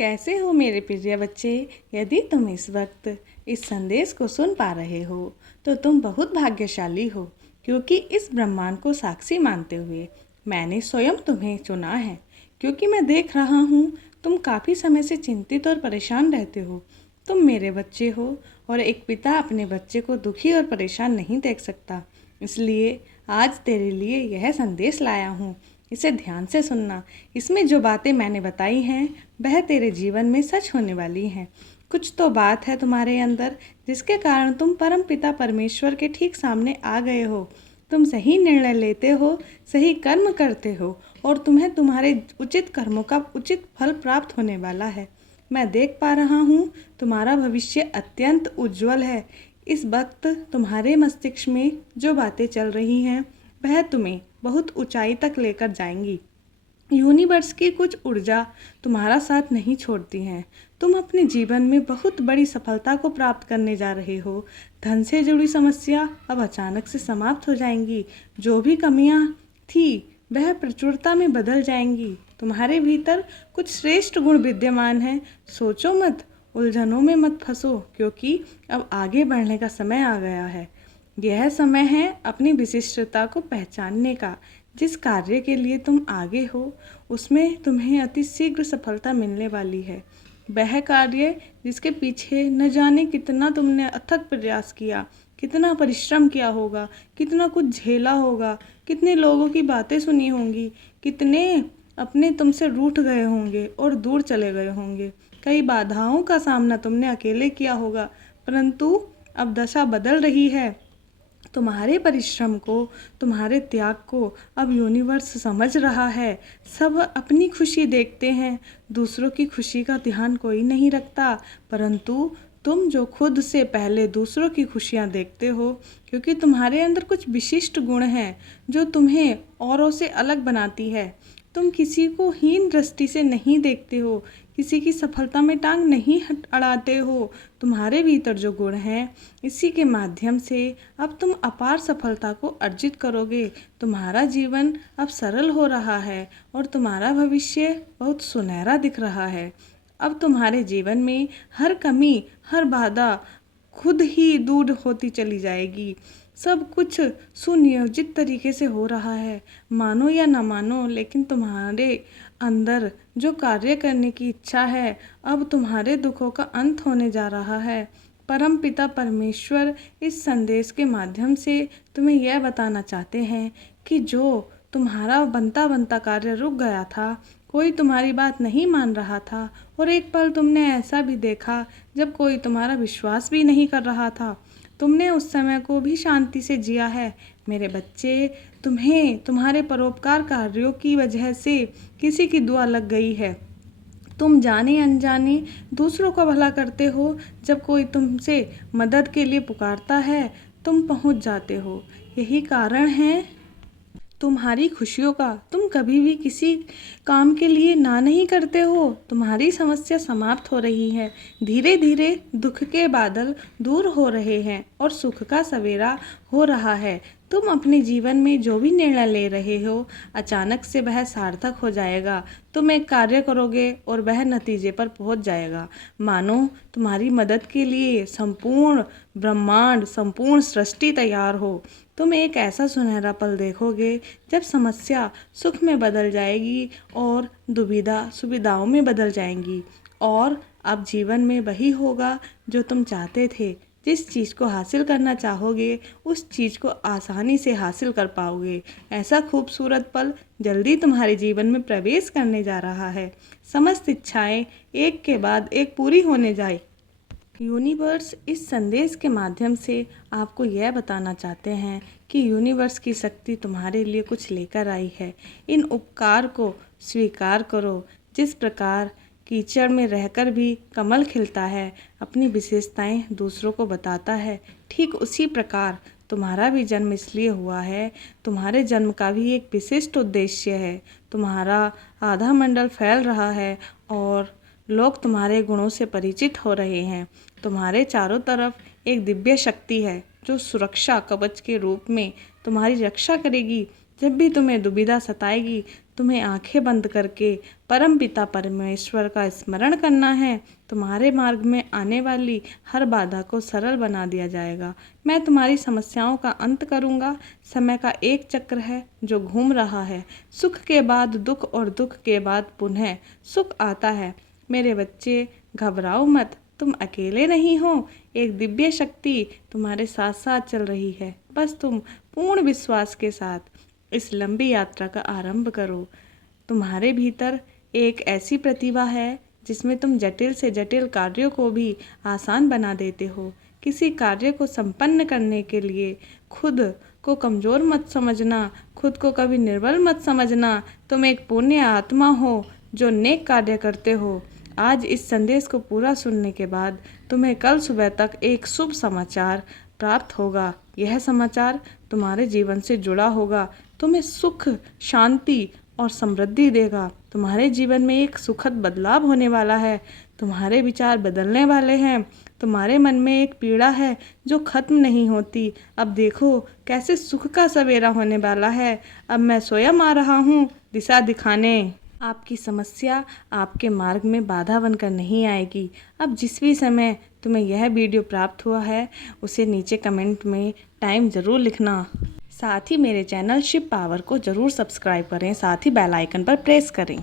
कैसे हो मेरे प्रिय बच्चे। यदि तुम इस वक्त इस संदेश को सुन पा रहे हो तो तुम बहुत भाग्यशाली हो, क्योंकि इस ब्रह्मांड को साक्षी मानते हुए मैंने स्वयं तुम्हें चुना है। क्योंकि मैं देख रहा हूँ तुम काफ़ी समय से चिंतित और परेशान रहते हो। तुम मेरे बच्चे हो और एक पिता अपने बच्चे को दुखी और परेशान नहीं देख सकता। इसलिए आज तेरे लिए यह संदेश लाया हूँ। इसे ध्यान से सुनना। इसमें जो बातें मैंने बताई हैं वह तेरे जीवन में सच होने वाली हैं। कुछ तो बात है तुम्हारे अंदर जिसके कारण तुम परम पिता परमेश्वर के ठीक सामने आ गए हो। तुम सही निर्णय लेते हो, सही कर्म करते हो और तुम्हें तुम्हारे उचित कर्मों का उचित फल प्राप्त होने वाला है। मैं देख पा रहा हूँ तुम्हारा भविष्य अत्यंत उज्जवल है। इस वक्त तुम्हारे मस्तिष्क में जो बातें चल रही हैं वह तुम्हें बहुत ऊंचाई तक लेकर जाएंगी। यूनिवर्स की कुछ ऊर्जा तुम्हारा साथ नहीं छोड़ती हैं। तुम अपने जीवन में बहुत बड़ी सफलता को प्राप्त करने जा रहे हो। धन से जुड़ी समस्या अब अचानक से समाप्त हो जाएंगी। जो भी कमियां थी वह प्रचुरता में बदल जाएंगी। तुम्हारे भीतर कुछ श्रेष्ठ गुण विद्यमान हैं। सोचो मत, उलझनों में मत फंसो, क्योंकि अब आगे बढ़ने का समय आ गया है। यह समय है अपनी विशिष्टता को पहचानने का। जिस कार्य के लिए तुम आगे हो उसमें तुम्हें अति शीघ्र सफलता मिलने वाली है। वह कार्य जिसके पीछे न जाने कितना तुमने अथक प्रयास किया, कितना परिश्रम किया होगा, कितना कुछ झेला होगा, कितने लोगों की बातें सुनी होंगी, कितने अपने तुमसे रूठ गए होंगे और दूर चले गए होंगे। कई बाधाओं का सामना तुमने अकेले किया होगा, परंतु अब दशा बदल रही है। तुम्हारे परिश्रम को, तुम्हारे त्याग को अब यूनिवर्स समझ रहा है। सब अपनी खुशी देखते हैं, दूसरों की खुशी का ध्यान कोई नहीं रखता। परंतु तुम जो खुद से पहले दूसरों की खुशियाँ देखते हो, क्योंकि तुम्हारे अंदर कुछ विशिष्ट गुण हैं जो तुम्हें औरों से अलग बनाती है। तुम किसी को हीन दृष्टि से नहीं देखते हो, किसी की सफलता में टांग नहीं अड़ाते हो। तुम्हारे भीतर जो गुण हैं इसी के माध्यम से अब तुम अपार सफलता को अर्जित करोगे। तुम्हारा जीवन अब सरल हो रहा है और तुम्हारा भविष्य बहुत सुनहरा दिख रहा है। अब तुम्हारे जीवन में हर कमी, हर बाधा खुद ही दूर होती चली जाएगी। सब कुछ सुनियोजित तरीके से हो रहा है। मानो या न मानो, लेकिन तुम्हारे अंदर जो कार्य करने की इच्छा है, अब तुम्हारे दुखों का अंत होने जा रहा है। परम पिता परमेश्वर इस संदेश के माध्यम से तुम्हें यह बताना चाहते हैं कि जो तुम्हारा बनता बनता कार्य रुक गया था, कोई तुम्हारी बात नहीं मान रहा था और एक पल तुमने ऐसा भी देखा जब कोई तुम्हारा विश्वास भी नहीं कर रहा था, तुमने उस समय को भी शांति से जिया है। मेरे बच्चे, तुम्हें तुम्हारे परोपकार कार्यों की वजह से किसी की दुआ लग गई है। तुम जाने अनजाने दूसरों का भला करते हो। जब कोई तुमसे मदद के लिए पुकारता है तुम पहुंच जाते हो। यही कारण है तुम्हारी खुशियों का। तुम कभी भी किसी काम के लिए ना नहीं करते हो। तुम्हारी समस्या समाप्त हो रही है। धीरे धीरे दुख के बादल दूर हो रहे हैं और सुख का सवेरा हो रहा है। तुम अपने जीवन में जो भी निर्णय ले रहे हो अचानक से वह सार्थक हो जाएगा। तुम एक कार्य करोगे और वह नतीजे पर पहुंच जाएगा। मानो तुम्हारी मदद के लिए संपूर्ण ब्रह्मांड, संपूर्ण सृष्टि तैयार हो। तुम एक ऐसा सुनहरा पल देखोगे जब समस्या सुख में बदल जाएगी और दुविधा सुविधाओं में बदल जाएंगी। और अब जीवन में वही होगा जो तुम चाहते थे। जिस चीज़ को हासिल करना चाहोगे उस चीज़ को आसानी से हासिल कर पाओगे। ऐसा खूबसूरत पल जल्दी तुम्हारे जीवन में प्रवेश करने जा रहा है। समस्त इच्छाएं एक के बाद एक पूरी होने जाए। यूनिवर्स इस संदेश के माध्यम से आपको यह बताना चाहते हैं कि यूनिवर्स की शक्ति तुम्हारे लिए कुछ लेकर आई है। इन उपकार को स्वीकार करो। जिस प्रकार कीचड़ में रहकर भी कमल खिलता है, अपनी विशेषताएं दूसरों को बताता है, ठीक उसी प्रकार तुम्हारा भी जन्म इसलिए हुआ है। तुम्हारे जन्म का भी एक विशिष्ट उद्देश्य है। तुम्हारा आधा मंडल फैल रहा है और लोग तुम्हारे गुणों से परिचित हो रहे हैं। तुम्हारे चारों तरफ एक दिव्य शक्ति है जो सुरक्षा कवच के रूप में तुम्हारी रक्षा करेगी। जब भी तुम्हें दुविधा सताएगी तुम्हें आंखें बंद करके परम पिता परमेश्वर का स्मरण करना है। तुम्हारे मार्ग में आने वाली हर बाधा को सरल बना दिया जाएगा। मैं तुम्हारी समस्याओं का अंत करूँगा। समय का एक चक्र है जो घूम रहा है। सुख के बाद दुख और दुख के बाद पुनः सुख आता है। मेरे बच्चे, घबराओ मत, तुम अकेले नहीं हो। एक दिव्य शक्ति तुम्हारे साथ साथ चल रही है। बस तुम पूर्ण विश्वास के साथ इस लंबी यात्रा का आरंभ करो। तुम्हारे भीतर एक ऐसी प्रतिभा है जिसमें तुम जटिल से जटिल कार्यों को भी आसान बना देते हो। किसी कार्य को संपन्न करने के लिए खुद को कमज़ोर मत समझना, खुद को कभी निर्बल मत समझना। तुम एक पुण्य आत्मा हो जो नेक कार्य करते हो। आज इस संदेश को पूरा सुनने के बाद तुम्हें कल सुबह तक एक शुभ समाचार प्राप्त होगा। यह समाचार तुम्हारे जीवन से जुड़ा होगा, तुम्हें सुख, शांति और समृद्धि देगा। तुम्हारे जीवन में एक सुखद बदलाव होने वाला है। तुम्हारे विचार बदलने वाले हैं। तुम्हारे मन में एक पीड़ा है जो खत्म नहीं होती। अब देखो कैसे सुख का सवेरा होने वाला है। अब मैं स्वयं आ रहा हूँ दिशा दिखाने। आपकी समस्या आपके मार्ग में बाधा बनकर नहीं आएगी। अब जिस भी समय तुम्हें यह वीडियो प्राप्त हुआ है उसे नीचे कमेंट में टाइम ज़रूर लिखना। साथ ही मेरे चैनल शिव पावर को ज़रूर सब्सक्राइब करें, साथ ही बेल आइकन पर प्रेस करें।